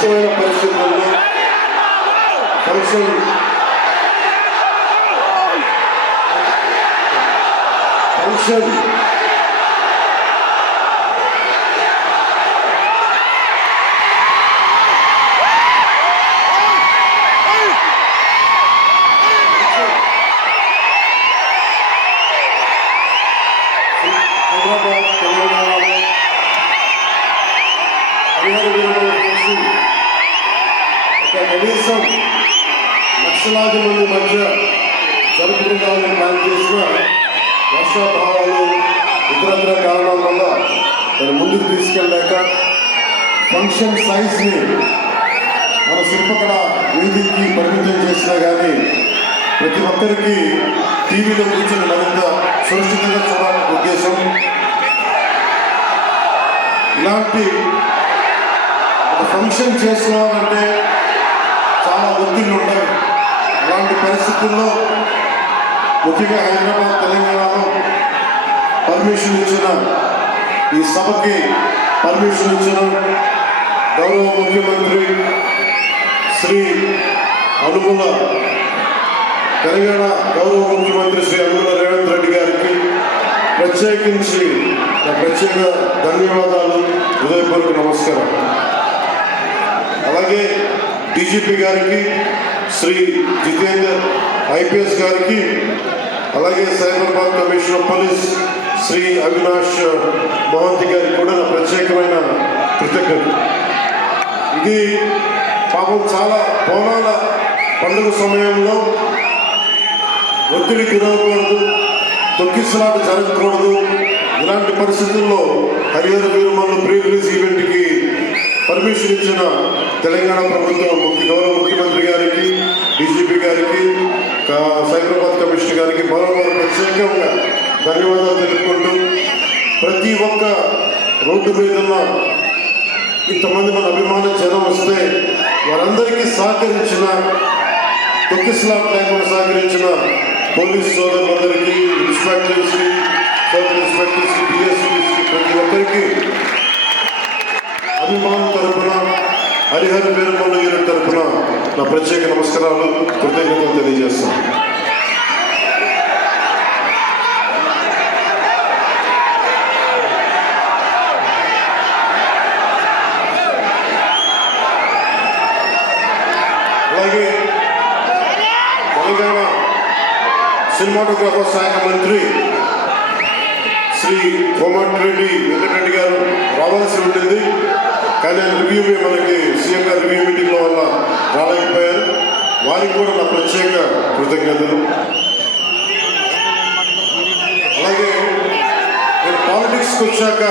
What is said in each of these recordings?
క్లిష్టమైన పరిస్థితుల్లో ఫంక్షన్ హైదరాబాద్ తెలంగాణలో కనీసం లక్షలాది మంది మధ్య జరుపుకుంటామని ప్లాన్ చేసిన వర్షాభావాలు ఇతరత్ర కారణాల వల్ల దాన్ని ముందుకు తీసుకెళ్ళాక ఫంక్షన్ సైజ్ని మన శిల్పకళ వీధికి పరిమితం చేసినా కానీ ప్రతి ఒక్కరికి టీవీలో కూర్చొని మరింత సురక్షితంగా చూడాలనే ఉద్దేశం. ఇలాంటి ఒక ఫంక్షన్ చేసుకోవాలంటే చాలా ఒత్తిళ్ళు ఉంటాయి. అలాంటి పరిస్థితుల్లో ముఖ్యంగా హైదరాబాద్ తెలంగాణలో పర్మిషన్ ఇచ్చిన ఈ సభకి పర్మిషన్ ఇచ్చిన గౌరవ ముఖ్యమంత్రి శ్రీ అనుముల తెలంగాణ గౌరవ ముఖ్యమంత్రి శ్రీ అనుముల రేవంత్ రెడ్డి గారికి ప్రత్యేకించి ప్రత్యేక ధన్యవాదాలు, హృదయపూర్వక నమస్కారం. అలాగే డీజీపీ గారికి, శ్రీ జితేందర్ ఐపీఎస్ గారికి, అలాగే సైబరాబాద్ కమిషనర్ పోలీస్ శ్రీ అవినాష్ మహంతి గారికి కూడా నా ప్రత్యేకమైన కృతజ్ఞతలు. ఇది పాపం చాలా బోనాల పండుగ సమయంలో ఒత్తిడి గురవకూడదు, తొక్కిసలాట జరగకూడదు. ఇలాంటి పరిస్థితుల్లో హరిహర వీరమల్లు ప్రీ రిలీజ్ ఈవెంట్కి పర్మిషన్ ఇచ్చిన తెలంగాణ ప్రభుత్వం గౌరవ ముఖ్యమంత్రి గారికి, డీజీపీ గారికి, సైబరాబాద్ కమిషనర్ గారికి మరోమారు ప్రత్యేకంగా ధన్యవాదాలు తెలుపుకుంటూ, ప్రతి ఒక్క రోడ్డు మీద ఇంతమంది మన అభిమాన జనం వస్తే వారందరికీ సహకరించిన, తొక్కిసలాట లేకుండా సహకరించిన పోలీస్ సోదరులందరికీ, ఇన్స్పెక్టర్స్కి, సబ్ ఇన్స్పెక్టర్స్కి, డిఎస్పీస్కి, ప్రతి ఒక్కరికి అభిమానం తరపున, హరిహర వీరమల్లు గారి తరపున నా ప్రత్యేక నమస్కారాలు, కృతజ్ఞతలు తెలియజేస్తాను. అలాగే తెలంగాణ సినిమాటోగ్రాఫర్ శాఖ మంత్రి శ్రీ కోమటిరెడ్డి వెంకటరెడ్డి గారు రావాల్సి ఉండింది, కానీ ఆయన రివ్యూ మనకి సీఎం గారు రివ్యూ మీటింగ్లో వల్ల రాలేకపోయారు. వారికి కూడా నా ప్రత్యేక కృతజ్ఞతలు. అలాగే నేను పాలిటిక్స్కి వచ్చాక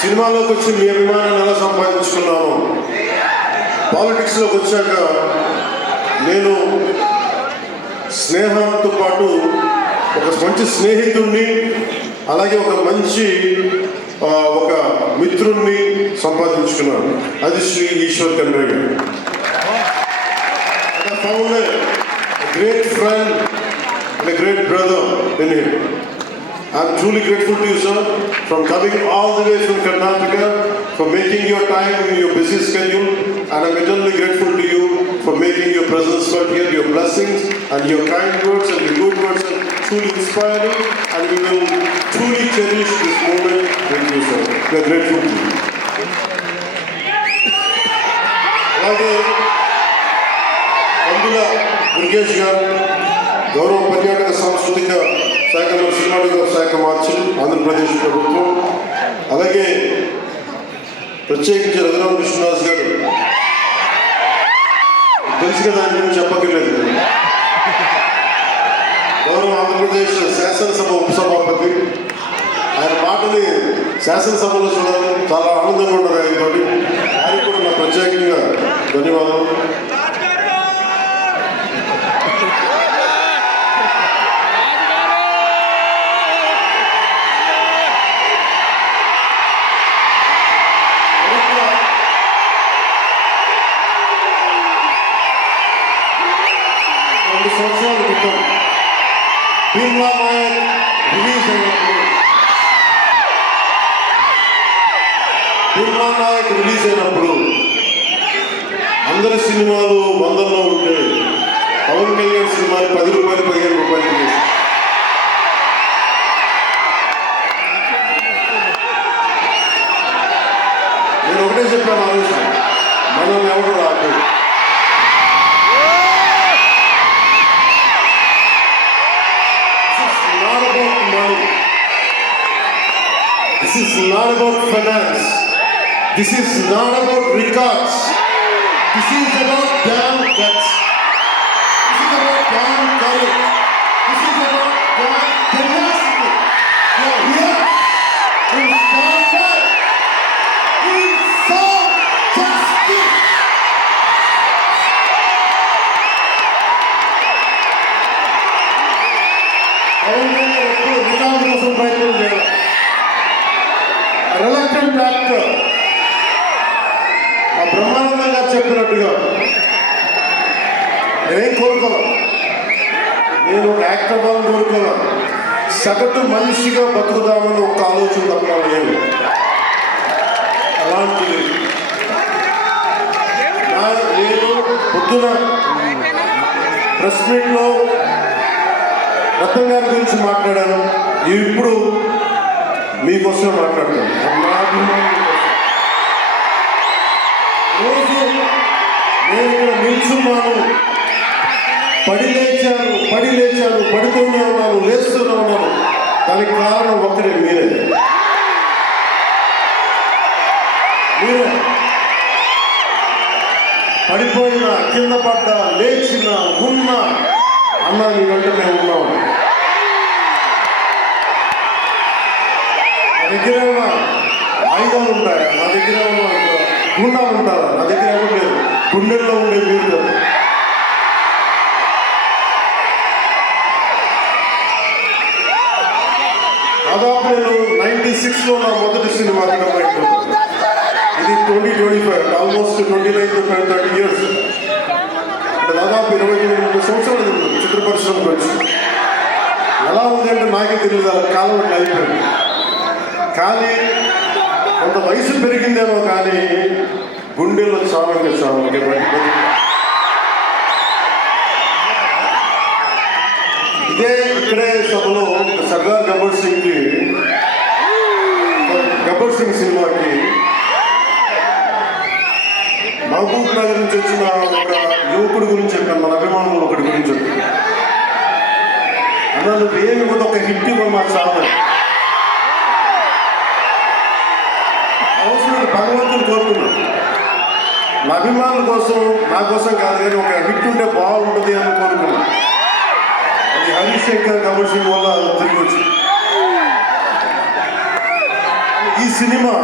సినిమాలోకి వచ్చి మీ అభిమానాన్ని ఎలా సంపాదించుకున్నాను, పాలిటిక్స్లోకి వచ్చాక నేను స్నేహంతో పాటు ఒక మంచి స్నేహితుడిని, అలాగే ఒక మంచి ఒక మిత్రుణ్ణి సంపాదించుకున్నాను. అది శ్రీ ఈశ్వర్ ఖండ్రే గారు. I found a great friend and a great brother in him. I'm truly grateful to you, sir, from coming all the way from Karnataka, for making your time in your busy schedule, and I'm eternally grateful to you for making your presence felt here. Your blessings and your kind words and your good words are truly inspiring, and we will truly cherish this moment with you, sir. We are grateful to you. అలాగే అందుల మురుగేష్ గారు గౌరవ పర్యాటక సాంస్కృతిక శాఖలో cinematograph శాఖ మార్చులు ఆంధ్రప్రదేశ్ ప్రభుత్వం. అలాగే ప్రత్యేకించి రఘురామ కృష్ణరాజు గారు, తెలుసు కదా, దాని గురించి చెప్పక్కర్లేదు. గౌరవ ఆంధ్రప్రదేశ్ శాసనసభ ఉపసభాపతి, ఆయన మాటని శాసనసభలో చూడాలి, చాలా ఆనందంగా ఉండదు ఆయనతోటి. ఆయనకి కూడా నా ప్రత్యేకంగా ధన్యవాదాలు. సంవత్సరాల క్రితం భీమ్లా నాయక్ రిలీజ్ అయినప్పుడు అందరి సినిమాలు వందల్లో ఉంటే పవన్ కళ్యాణ్ సినిమాలు 10 రూపాయలు 15 రూపాయలు చేసి నేను ఒకటే చెప్పాను ఆలోచన, మనం ఎవరు రాదు. This is not about finance. This is not about records. This is about damn guts. This is about damn courage. This is about damn tenacity. We are here to stand up. We saw justice. అవునండి, ఎప్పుడు record కోసం ప్రయత్నం చేయాలి. Reluctant actor ఆ బ్రహ్మానందం గారు చెప్పినట్టుగా నేనేం కోరుకోను, నేను ఒక యాక్టర్ వాళ్ళని కోరుకోను, సగటు మనిషిగా బతుకుదామని ఒక ఆలోచన తప్ప లేదు. అలాంటిది నేను పొద్దున ప్రెస్ మీట్లో రతన్ గారి గురించి మాట్లాడాను, ఇప్పుడు మీకోసం మాట్లాడతాను. రోజు నేను ఇక్కడ నిల్చున్నాను, పడి లేచాను, పడుతూనే ఉన్నాను, లేస్తూనే ఉన్నాను. దానికి కారణం ఒకరే, మీరే. పడిపోయినా, కింద పడ్డా, లేచినా, ఉన్నా అన్నా నీ వెంట మేము ఉన్నాము. నా దగ్గర ఏమన్నా ఆయుధాలు ఉంటాయా? నా దగ్గర ఏమన్నా గుండాలు ఉంటారా? నా దగ్గర ఏమో లేదు. గుండెల్లో ఉండే మీరు దాదాపు నేను 96లో నా మొదటి సినిమా ఇది 2025, ఆల్మోస్ట్ 29-30 years. దాదాపు 29 సంవత్సరాలు చిత్ర పరిశ్రమకు వచ్చి ఎలా ఉంది అంటే నాకే తెలియదు, అలా కాలం అట్లా అయిపోయింది. కానీ కొంత వయసు పెరిగిందేమో కానీ గుండెల్లో చావంగా చావు. ఇక్కడే సభలో సర్దార్ గబ్బర్ సింగ్ సినిమాకి మహబూబ్ నగర్ నుంచి వచ్చిన ఒక యువకుడి గురించి చెప్పాను, మన అభిమానులు ఒకటి గురించి చెప్పాను. అన్నా నువ్వేమి కూడా ఒక హిట్ ఇవ్వ మా చాలు అవసరం భగవంతుని కోరుకున్నాను. నా అభిమానుల కోసం, నా కోసం కాదు కానీ ఒక హిట్ ఉంటే బాగుంటుంది అని కోరుకున్నాను. అది హరీష్ శంకర్ గబ్బర్ సింగ్ వల్ల తిరిగి వచ్చింది. ఈ సినిమా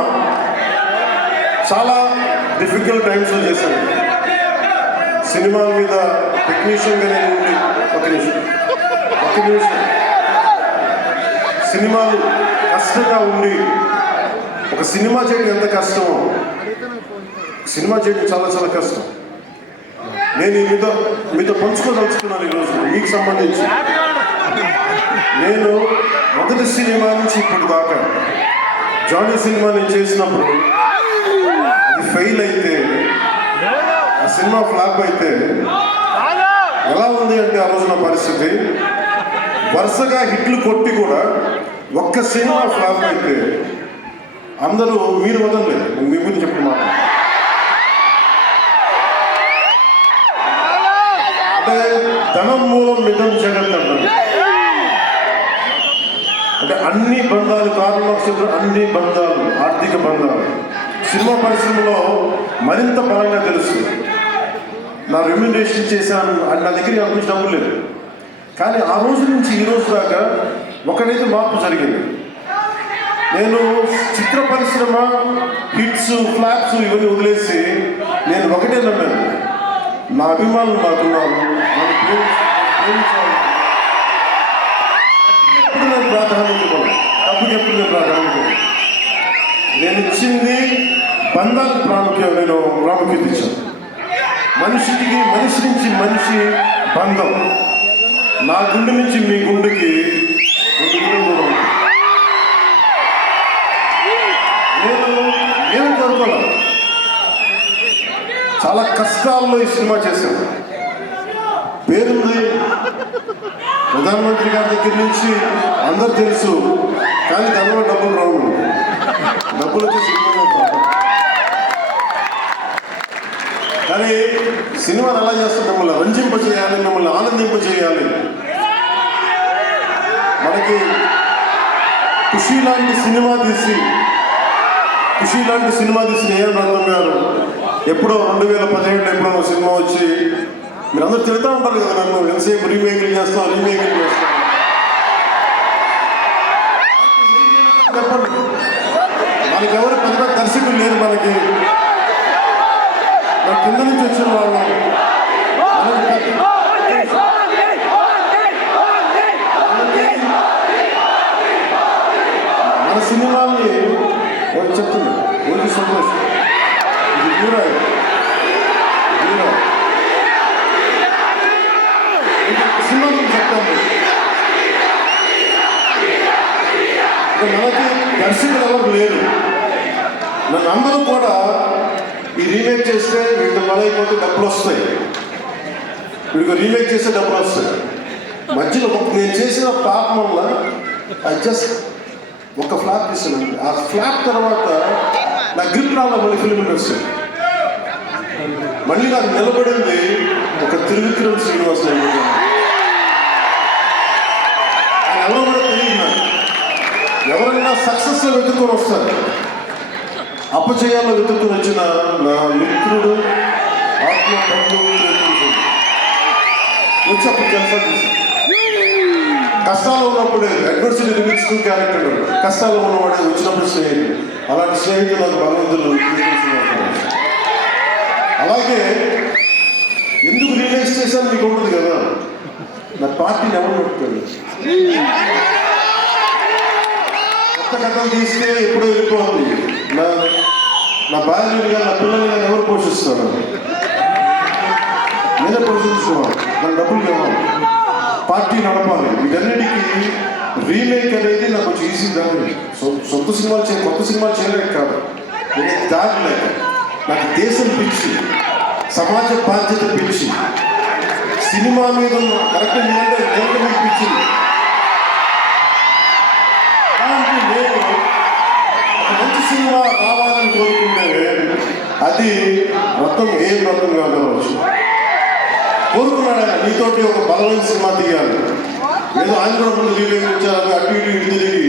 చాలా డిఫికల్ట్ టైమ్స్లో చేశాను. సినిమాల మీద టెక్నీషియన్గా నేను ఉండి ఒక నిమిషం సినిమాలు కష్టంగా ఉండి, ఒక సినిమా చేయడం ఎంత కష్టమో, సినిమా చేయడం చాలా చాలా కష్టం. నేను మీతో పంచుకోదలుచుకున్నాను ఈరోజు మీకు సంబంధించి. నేను మొదటి సినిమా నుంచి ఇప్పుడు దాకా జానీ సినిమా నేను చేసినప్పుడు అది ఫెయిల్ అయితే, ఆ సినిమా ఫ్లాప్ అయితే ఎలా ఉంది అంటే ఆ రోజు నా పరిస్థితి, వరుసగా హిట్లు కొట్టి కూడా ఒక్క సినిమా ఫ్లాప్ అయితే అందరూ మీరు వదలలేదు. మీ గురించి చెప్పిన మాట అంటే ధనం మూలం మితం జగత్ అంటారు. అంటే అన్ని బంధాలు, కారణం అన్ని బంధాలు, ఆర్థిక బంధాలు సినిమా పరిశ్రమలో మరింత బలంగా తెలుసు. నా రెమ్యునరేషన్ చేశాను అని నా దగ్గర అంత డబ్బు లేదు. కానీ ఆ రోజు నుంచి ఈ రోజు దాకా ఒకటైతే మార్పు జరిగింది. నేను చిత్ర పరిశ్రమ హిట్స్, ఫ్లాప్స్ ఇవన్నీ వదిలేసి నేను ఒకటే నమ్మాను, నా అభిమానులు నాకున్నారు, నన్ను ప్రేమించాలి. ఎప్పుడు నేను ప్రాధాన్యత ఇవ్వను, డబ్బుకి ఎప్పుడు నేను ప్రాధాన్యత ఇవ్వను. నేను ఇచ్చింది బంధాలకు నేను ప్రాముఖ్యత ఇచ్చాను. మనిషి నుంచి మనిషి బంధం, నా గుండె నుంచి మీ గుండెకి నేను కోరుకోను. చాలా చాలా కష్టాల్లో ఈ సినిమా చేశాం. పేరుంది, ప్రధానమంత్రి గారి దగ్గర నుంచి అందరు తెలుసు, కానీ దానిలో డబ్బులు రావు. డబ్బులు వచ్చి సినిమా, కానీ సినిమాని ఎలా చేస్తాం? మిమ్మల్ని రంజింపజేయాలి, మిమ్మల్ని ఆనందింపజేయాలి. మనకి ఖుషీ లాంటి సినిమా తీసి ఏఎన్ రంగం గారు ఎప్పుడో 2017 ఎప్పుడో సినిమా వచ్చి మీరందరూ తిరుగుతూ ఉంటారు కదా, నన్ను ఎంతసేపు రీమేక్లు చేస్తాం. చెప్పండి, మనకి ఎవరు పెద్ద దర్శకులు లేరు. మనకి కింద నుంచి వచ్చిన వాళ్ళు మన సినిమాల్ని చెప్తుంది. ఓన్లీ సంతోష్ ఇది హీరో సినిమా గురించి చెప్తాను. మనకి దర్శకులు ఎవరు లేరు. నన్ను అందరూ కూడా ఈ రీమేక్ చేస్తే వీళ్ళు బలైపోతే డబ్బులు వస్తాయి, వీడికి రీమేక్ చేస్తే డబ్బులు వస్తాయి. మధ్యలో నేను చేసిన పాపం వల్ల జస్ట్ ఒక ఫ్లాప్ తీసాను. ఆ ఫ్లాప్ తర్వాత నా గ్రిప్ రావాలి మళ్ళీ ఫిల్మ్ ఇండస్ట్రీ. మళ్ళీ నాకు నిలబడింది ఒక త్రివిక్రమ్ శ్రీనివాస్. ఆయన ఎవరో కూడా తెలియదు నాకు. ఎవరైనా సక్సెస్లో వెతుక్కొని వస్తారు, అపజయాల్లో వెతుక్కుని వచ్చిన నా మిత్రుడు ఆత్మ వచ్చి అప్పుడు జల్సా తీసి కష్టాలు ఉన్నప్పుడే అడ్వర్సిటీ లిమిట్స్ క్యారెక్టర్, కష్టాలు ఉన్నవాడే వచ్చినప్పుడు స్నేహితుడు. అలాంటి స్నేహితులు నాకు భగవంతులు. అలాగే ఎందుకు రిలీజ్ చేశాను మీకు ఉంటుంది కదా, నా పార్టీని ఎవరు పెట్టుకోండి. కొత్త కథలు తీస్తే ఎప్పుడో వెళ్ళిపోతుంది. నా భార్యని కానీ నా పిల్లల్ని కానీ ఎవరు పోషిస్తారు? నేనే పోషించుకోవాలి, నాకు డబ్బులు కావాలి, పార్టీ నడపాలి. వీటన్నిటికీ రీమేక్ అనేది నాకు కొంచెం ఈజీ దాన్ని. కొత్త సినిమాలు చేయలేక కాదు, నేను దారి లేక నాకు దేశం పిచ్చి, సమాజ బాధ్యత పిచ్చి, సినిమా మీద కరెక్ట్ మీకు పిచ్చింది. నేను మంచి సినిమా రావాలని కోరుకుంటే అది రత్నం రత్నం కావచ్చు. కోరుకున్నాడు ఆయన, నీతోటి ఒక బలమైన సినిమా తీయాలి. ఏదో ఆయన కూడా ముందు రీమేక్ వచ్చారు, అటు ఇటు తిరిగి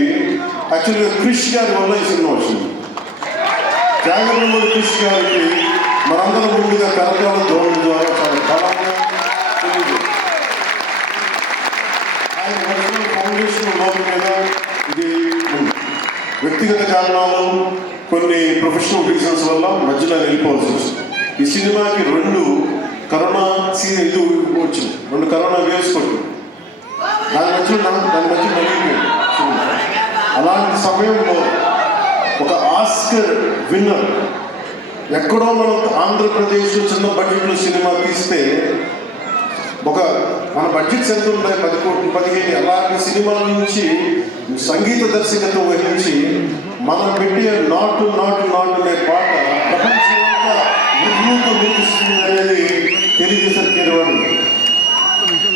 యాక్చువల్గా క్రిష్ గారి వల్ల ఈ సినిమా వచ్చింది. జాగ్రత్త క్రిష్ గారికి మనందరం ముందుగా కరకాల ధోరణి ద్వారా చాలా బలంగా తెలియదు. ఆయన ఫౌండేషన్ లోపల మీద ఇది వ్యక్తిగత కారణాలు, కొన్ని ప్రొఫెషనల్ రీజన్స్ వల్ల మధ్యలో వెళ్ళిపోవాల్సి వచ్చింది. ఈ సినిమాకి 2 కరోనా ఇది వచ్చింది, 2 కరోనా వేవ్స్ కొట్టు. దాని మధ్య నలిగిపోయింది. అలాంటి సమయంలో ఒక ఆస్కర్ విన్నర్ ఎక్కడో మనం ఆంధ్రప్రదేశ్లో చిన్న బడ్జెట్లో సినిమా తీస్తే మన బడ్జెట్స్ ఎంత ఉంటాయి, 10 కోట్లు 15. అలాంటి సినిమాల నుంచి సంగీత దర్శకత్వం వహించి మనం పెట్టే నాటు నాటు నాటు అనే పాట ప్రపంచమంతా నిర్మిస్తుంది అనేది తెలియజేశారు కీరవాణి.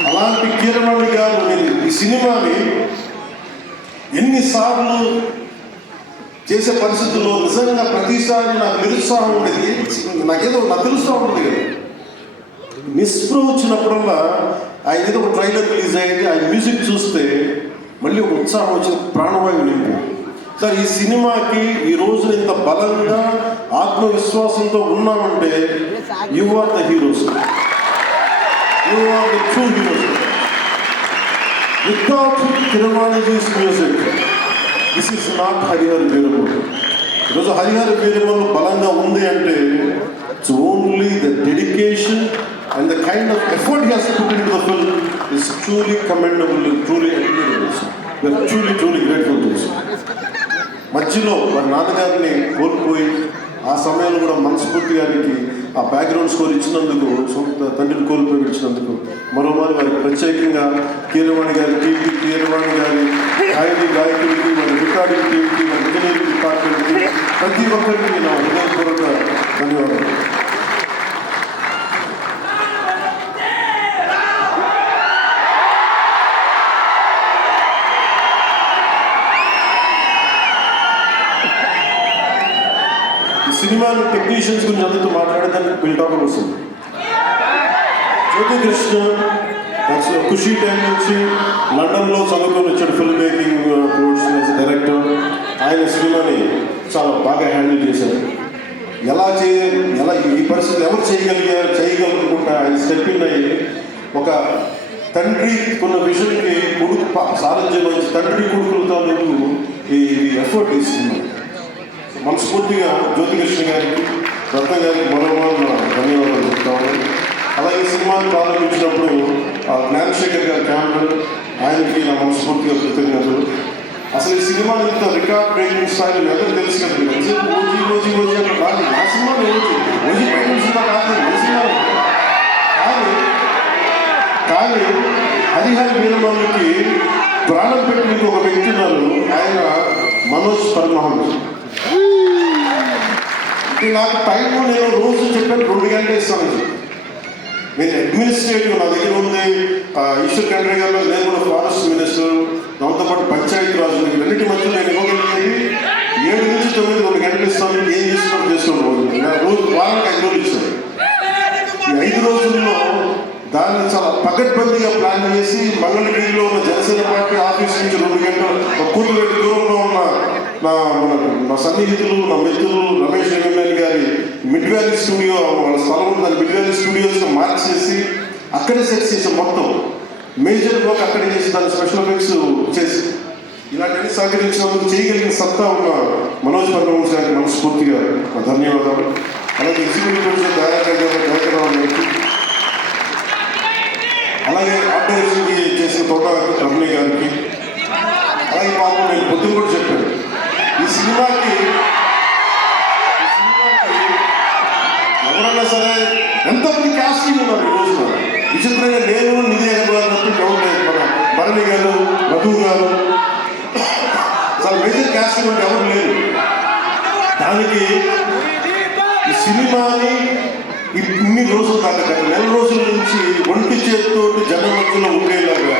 అలాంటి కీరవాణి గారు ఈ సినిమాని ఎన్నిసార్లు చేసే పరిస్థితుల్లో నిజంగా ప్రతిసారి నాకు నిరుత్సాహం ఉండేది. నాకు తెలుస్తూ ఉంటుంది కదా, నిస్పృహ వచ్చినప్పుడల్లా ఆయన ఏదో ఒక ట్రైలర్ రిలీజ్ అయ్యేది, ఆయన మ్యూజిక్ చూస్తే మళ్ళీ ఒక ఉత్సాహం వచ్చి ప్రాణవాయువు నింపి. సార్ ఈ సినిమాకి ఈ రోజు ఇంత బలంగా ఆత్మవిశ్వాసంతో ఉన్నామంటే you are the heroes, you are the true heroes. Without కిరవాణిజీస్ music this is not Harihara Veeramallu. ఈరోజు హరిహర వీరమల్ బలంగా ఉంది అంటే it's only the dedication and the kind of effort he has put into the film is truly commendable and truly admirable. We are truly grateful to him. మధ్యలో వారి నాన్నగారిని కోల్పోయి ఆ సమయంలో కూడా మనస్ఫూర్తి గారికి ఆ బ్యాక్గ్రౌండ్ స్కోర్ ఇచ్చినందుకు, సొంత తండ్రిని కోల్పోయి ఇచ్చినందుకు మరోమారి వారికి ప్రత్యేకంగా కీరవాణి గారి టీంకి, కీరవాణి గారి గాయకుడికి, వారి రికార్డింగ్ టీంకి, వారి ఇంజనీరింగ్ డిపార్ట్మెంట్కి, ప్రతి ఒక్కరికి నా హృదయపూర్వక ధన్యవాదాలు. సినిమా టెక్నీషియన్స్ గురించి అందరితో మాట్లాడేదాన్ని will talk about cinema. Jyothi Krishna Khushi time నుంచి లండన్లో చదువుకొని వచ్చాడు, ఫిల్మ్ మేకింగ్ కోర్స్ డైరెక్టర్. ఆయన సినిమాని చాలా బాగా హ్యాండిల్ చేశారు. ఎలా ఈ పరిస్థితి ఎవరు చేయగలనుకుంటా ఆయన స్టెప్ ఇన్ అయ్యి ఒక తండ్రి కొన్న విషయానికి కొడుకు సారథ్యం వచ్చి తండ్రి కొడుకులతో ఈ ఎఫర్ట్ ఇస్తున్నాను. మనస్ఫూర్తిగా జ్యోతికృష్ణ గారికి, రత్న గారికి మరోమారు ధన్యవాదాలు చెప్తాను. అలాగే సినిమాను ప్రారంభించినప్పుడు జ్ఞానశేఖర్ గారి క్యామెరా, ఆయనకి నా మనస్ఫూర్తిగా కృతజ్ఞతలు. అసలు ఈ సినిమా ఇంత రికార్డ్ బ్రేకింగ్ స్థాయిలో ఎవరు తెలుసు కదా, ఓజీ అక్కడ కాదు. నా సినిమాలో ఓజీ బయట సినిమా కాదు, ఏ సినిమా కానీ హరిహర వీరమల్లుకి ప్రాణం పెట్టిన ఒక వ్యక్తి ఉన్నారు, ఆయన మనోజ్ పరమహంస. నాకు టైం నేను రోజు చెప్పాను 2 గంటలు ఇస్తాను. నేను అడ్మినిస్ట్రేటివ్ నా దగ్గర ఉంది. ఈశ్వర్ ఖండ్రే గారు, నేను కూడా ఫారెస్ట్ మినిస్టర్, దాంతోపాటు పంచాయతీ రాజు, అన్నిటి మధ్య నేను ఇవ్వగలిగేది 7 నుంచి 9 2 గంటలు ఇస్తాను. ఏం చేసుకోండి రోజు వారానికి 5 రోజులు ఇస్తాను. ఈ 5 రోజుల్లో దాన్ని చాలా పకడ్బందీగా ప్లాన్ చేసి మంగళగిరిలో ఉన్న జనసేన పార్టీ ఆఫీస్ నుంచి 2 గంటలు కూతురు దూరంలో ఉన్న నా సన్నిహితులు, నా మిత్రులు రమేష్ ఎమ్మెల్యే గారి మిడ్ వ్యాలీ స్టూడియో, వాళ్ళ స్థలం ఉంది, దాన్ని మిడ్ వ్యాలీ స్టూడియోస్గా మార్చేసి అక్కడే సెట్ చేసాం. మొత్తం మేజర్ వర్క్ అక్కడే చేసి దాన్ని స్పెషల్ ఎఫెక్ట్స్ చేసి ఇలాంటివన్నీ సహకరించినందుకు చేయగలిగిన సత్తా ఉన్న మనోజ్ పరమహంస గారికి మనస్ఫూర్తిగా ధన్యవాదాలు. అలాగే ఎగ్జిక్యూటివ్ ప్రొడ్యూసర్ దయాకరావు గారికి, అలాగే ఆర్ట్ డైరెక్షన్ చేసిన తోట రమణి గారికి, అలాగే పాపం నేను పొద్దున కూడా చెప్పాను, ఈ సినిమాకి ఎవరైనా సరే ఎంతమంది కాస్టింగ్ ఉన్నారు ఈ రోజున. విచిత్రంగా నేను నిధి అగర్వాల్ డౌన్ లేదు, మన భరణి గారు, రఘు గారు, చాలా మేజర్ కాస్టింగ్ అంటే ఎవరు లేరు. దానికి ఈ సినిమాని ఇన్ని రోజులు దాకా గత 4 రోజుల నుంచి ఒంటి చేతితో జనం మధ్యలో ఉండేలాగా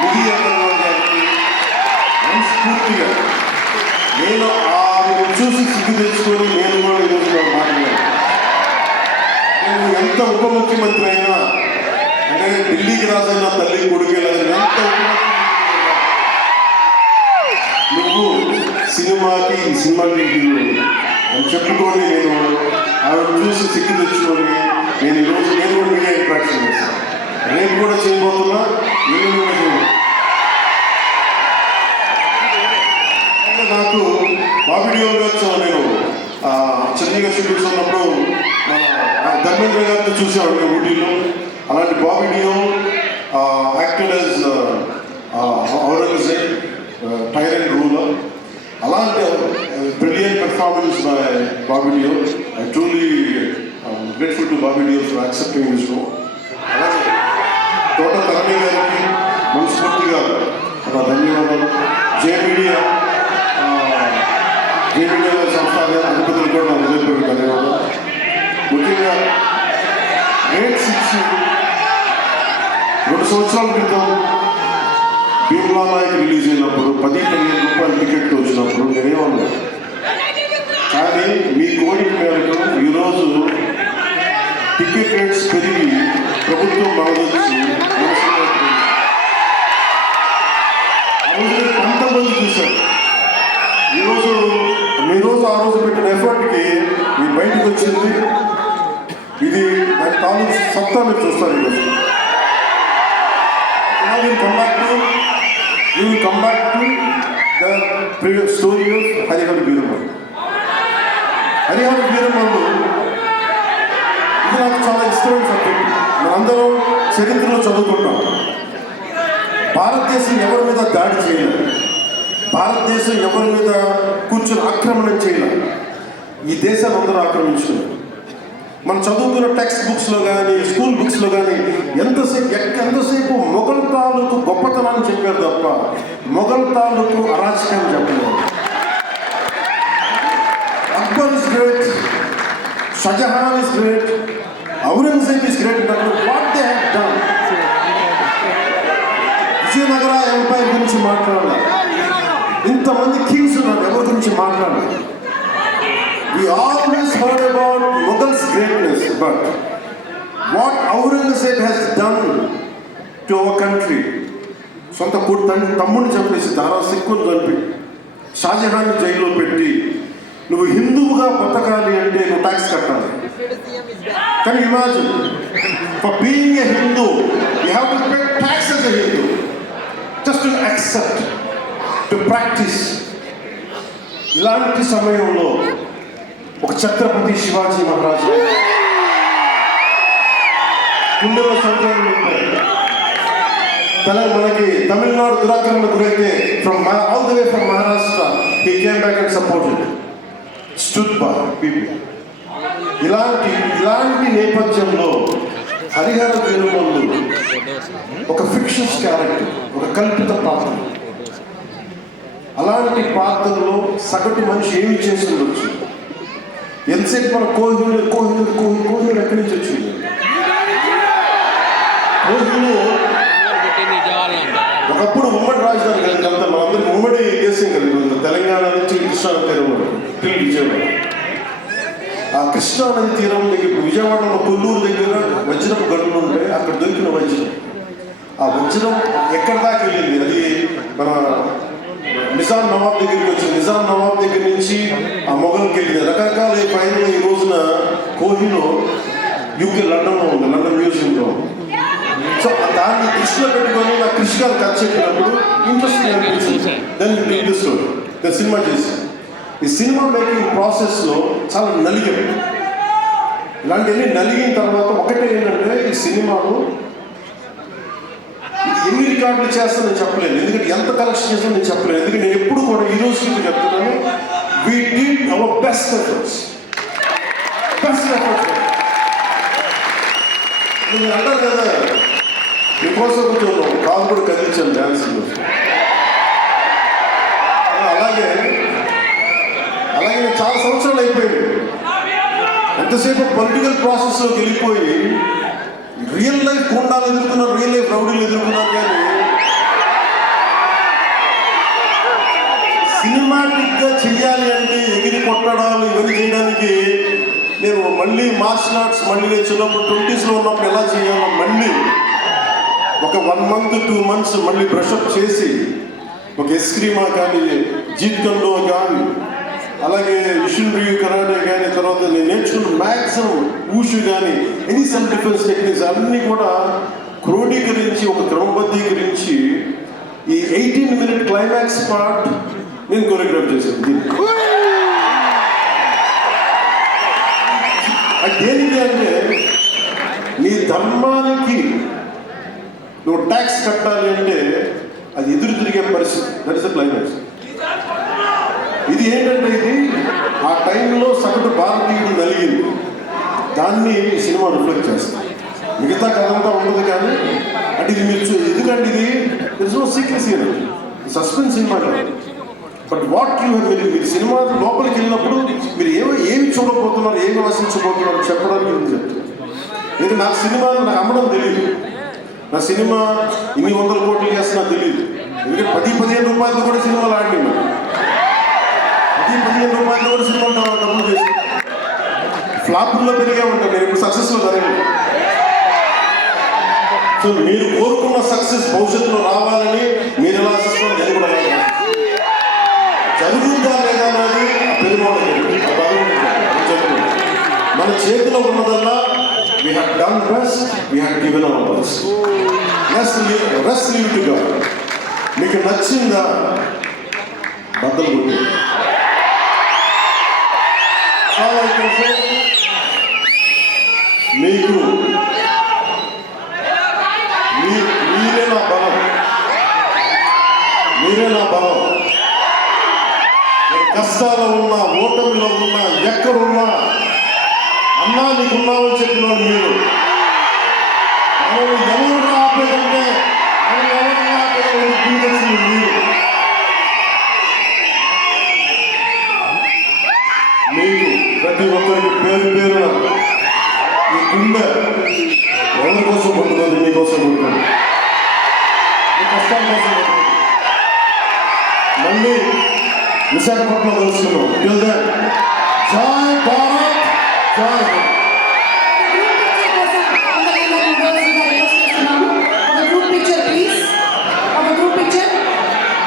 నిధి అగర్వాల్ గారికి మనస్ఫూర్తిగా నేను చూసి సిగ్గు తెచ్చుకొని నేను కూడా ఈరోజు మాట్లాడాను. నేను ఎంత ఉప ముఖ్యమంత్రి అయినా, అంటే ఢిల్లీకి రాజైనా తల్లి కొడుకేలాగా ఎంత నువ్వు సినిమాకి ఈ సినిమాకి అని చెప్పుకొని నేను ఆవిడ చూసి సిగ్గు తెచ్చుకొని నేను ఈరోజు నేను కూడా మీడియా ఇంట్రాక్షన్ చేస్తాను. రేపు కూడా చేయబోతున్నా, నేను కూడా చేయబోతున్నా. నాకు బాబీ డియోల్ గారు నేను చెన్నైగా షూటింగ్స్ ఉన్నప్పుడు ధర్మేంద్ర గారితో చూసాడు నేను ఊటీలో. అలాంటి Bobby Deol acted as Aurangzeb, tyrant ruler. అలాంటి brilliant performance by Bobby Deol. I truly grateful to Bobby Deol for accepting this role. అలాగే తోట తరణి గారికి మనస్ఫూర్తిగా ధన్యవాదాలు. జేమీడియా సంస్థ అధిపతులు కూడా నా హృదయపూర్వక ధన్యవాదాలు. ముఖ్యంగా రేట్ 6 2 సంవత్సరాల క్రితం భీమ్లా నాయక్ రిలీజ్ అయినప్పుడు 10-15 రూపాయల టికెట్ వచ్చినప్పుడు నేనేమన్నా, కానీ మీ కోరిక మేరకు ఈరోజు టికెట్ రేట్స్ పెరిగి ప్రభుత్వం మనదొచ్చి కొంతమంది చూశారు. ఈరోజు ఆ రోజు పెట్టిన ఎఫర్ట్కి మీ బయటకు వచ్చింది. ఇది దాని తాలూకు సత్తా మీరు చూస్తారు. ఈరోజు come back to the previous story of Harihara Veeramallu. Harihara Veeramallu ఇది నాకు చాలా ఇష్టమైన సబ్జెక్ట్. మనందరం చరిత్రలో చదువుకుంటాం. భారతదేశం ఎవరి మీద దాడి చేయలేదు, భారతదేశం ఎవరి మీద కూర్చొని ఆక్రమణ చేయలేదు. ఈ దేశాన్ని అందరూ ఆక్రమించుకున్నారు. మనం చదువుకున్న టెక్స్ట్ బుక్స్లో కానీ స్కూల్ బుక్స్లో కానీ ఎంతసేపు మొఘల్ తాలూకు గొప్పతనాన్ని చెప్పారు తప్ప మొఘల్ తాలూకు అరాచకాన్ని చెప్పలేదు. Akbar is great, Shahjahan is great, Aurangzeb is great. What they have done. Vijayanagara empire గురించి మాట్లాడాలి, ఇంతమంది కింగ్స్ ఉన్నారు, ఎవరి గురించి మాట్లాడాలి. We always heard about Mughals' greatness, but what Aurangzeb has done to our country. సొంత తమ్ముడిని చంపేసి దారా సిక్కుని చంపి షాజహాన్ని జైల్లో పెట్టి నువ్వు హిందువుగా బతకాలి అంటే నువ్వు ట్యాక్స్ కట్టాలి. Can you imagine? For being a Hindu, you have to pay tax as a Hindu. Just to accept, to practice. ఇలాంటి సమయంలో ఒక ఛత్రపతి శివాజీ మహారాజు గుండెలో సంతోషం ఉంటాయి. మనకి తమిళనాడు దురాక్రమణ గురైతే all the way from Maharashtra he came back and supported, stood by people. ఇలాంటి నేపథ్యంలో హరిహర వీరమల్లు ఒక ఫిక్షన్స్ క్యారెక్టర్, ఒక కల్పిత పాత్ర. అలాంటి పాత్రలో సగటు మనిషి ఏమి చేసి ఉండొచ్చు? ఎంతసేపు మన కోహినూరు ఎక్కడి నుంచి వచ్చింది? కోహినూరు ఒకప్పుడు ఉమ్మడి రాజధాని కలిగి అంతా మనందరికీ ఉమ్మడి దేశం కలిగి తెలంగాణ నుంచి కృష్ణా తీరం వరకు విజయవాడ. ఆ కృష్ణా నది తీరం దగ్గర విజయవాడలో కొల్లూరు దగ్గర వజ్రపు గనులు ఉంటాయి. అక్కడ దొరికిన వజ్రం, ఆ వజ్రం ఎక్కడి దాకా వెళ్ళింది? అది మన నిజాం నవాబ్ దగ్గరికి వచ్చింది. నిజాం నవాబ్ దగ్గర నుంచి ఆ మొఘల్కి వెళ్ళింది. రకరకాల ఫైనల్ ఈ రోజున కోహినూర్ యూకే లండన్లో ఉంది, లండన్ మ్యూజియంలో. సో దాన్ని దృష్టిలో పెట్టుకొని నా కృషి గారు కథ చెప్పినప్పుడు ఇంట్రెస్టింగ్ అనిపించింది. దాన్ని సినిమా చేశాను. ఈ సినిమా మేకింగ్ ప్రాసెస్లో చాలా నలిగాం. ఇలాంటివన్నీ నలిగిన తర్వాత ఒకటే ఏంటంటే, ఈ సినిమాలో ఎన్ని రికార్డులు చేస్తానని చెప్పలేదు, ఎందుకంటే ఎంత కలెక్షన్ చేస్తానో నేను చెప్పలేదు. ఎందుకంటే నేను ఎప్పుడు కూడా ఈ రోజు చెప్తున్నాను, we did our best efforts. నేను అంటారు కదా, మీకోసం కూర్చోన్నాం, కాదు కూడా కదిలించాను డ్యాన్స్. అలాగే చాలా సంవత్సరాలు అయిపోయింది. ఎంతసేపు పొలిటికల్ ప్రాసెస్లోకి వెళ్ళిపోయి రియల్ లైఫ్ గుండాలు ఎదుర్కొన్నారు, రియల్ లైఫ్ రౌడీలు ఎదుర్కొన్నారు. కానీ సినిమాటిక్గా చెయ్యాలి అంటే ఎగిరి కొట్టడాలు ఇవన్నీ చేయడానికి నేను మళ్ళీ మార్షల్ ఆర్ట్స్ నేను చిన్నప్పుడు 20s ఉన్నప్పుడు ఎలా చేయాలో మళ్ళీ ఒక 1 month 2 months మళ్ళీ బ్రషప్ చేసి ఒక ఎస్క్రీమా కానీ, జీత్ కండో కానీ, అలాగే మిషనరీ కరాటే కానీ, తర్వాత నేను నేర్చుకున్న మ్యాక్సిమం ఊషు కానీ, ఎనీ సెల్ఫ్ డిఫెన్స్ టెక్నిక్స్ అన్నీ కూడా క్రోడీకరించి ఒక క్రమబద్ధీకరించి ఈ 18-minute క్లైమాక్స్ పార్ట్ నేను కొరియోగ్రాఫ్ చేశాను. అది దేనికి అంటే, నీ ధర్మానికి నువ్వు ట్యాక్స్ కట్టాలి అంటే అది ఎదురు తిరిగే పరిస్థితి. That is the climax. ఇది ఏంటంటే, ఇది ఆ టైంలో సగటు భారతీయుడు నలిగింది. దాన్ని సినిమా రిఫ్లెక్ట్ చేస్తుంది. మిగతా కథ అంతా ఉండదు కానీ, అంటే ఇది మీరు ఎందుకంటే ఇది నో సీక్రెసీ అనేది, సస్పెన్స్ సినిమా కాదు. బట్ వాట్ యూ మీరు సినిమా లోపలికి వెళ్ళినప్పుడు మీరు ఏమి చూడబోతున్నారు, ఏమి ఆశించబోతున్నారు చెప్పడానికి చెప్తారు. ఎందుకంటే నాకు సినిమా నాకు అమ్మడం తెలియదు. నా సినిమా ఇన్ని 100 కోట్లు చేస్తున్నా తెలియదు. ఎందుకంటే 10-15 రూపాయలతో కూడా సినిమాలు ఆడినా, 10-15 రూపాయలతో కూడా సినిమాలు డబ్బులు చేసి ఫ్లాపుల్లో పెరిగే ఉంటాను. నేను ఇప్పుడు సక్సెస్లో జరగలేదు. సో మీరు కోరుకున్న సక్సెస్ భవిష్యత్తులో రావాలని మీరు ఎలా ఆశిస్తున్నారు, నేను కూడా జరుగుతుందా లేదా అనేది మన చేతిలో ఉన్నదల్లా we have done best, we have given our best. Rest leave to God. మీకు నచ్చిందా బద్దలు కొట్టి చాలా అయితే మీకు మీరే నా బలం, మీరే నా బలం. కష్టాల్లో ఉన్నా, ఓటమిలో ఉన్నా, ఎక్కడున్నా అన్నా నీకున్నామని చెప్పినాడు మీరు. మనల్ని ఎవరు ఆపేదంటే మీరు. మీకు ప్రతి ఒక్కరికి పేరు పేరున మీ గుండె ఎవరి కోసం కొట్టుకోదు, మీకోసం కొట్టుకోండి, మీ కష్టాల కోసం కొట్టుకోండి. మళ్ళీ Visakhapatnam కలుసుకున్నాం. Jai Bharat, Jai Hind.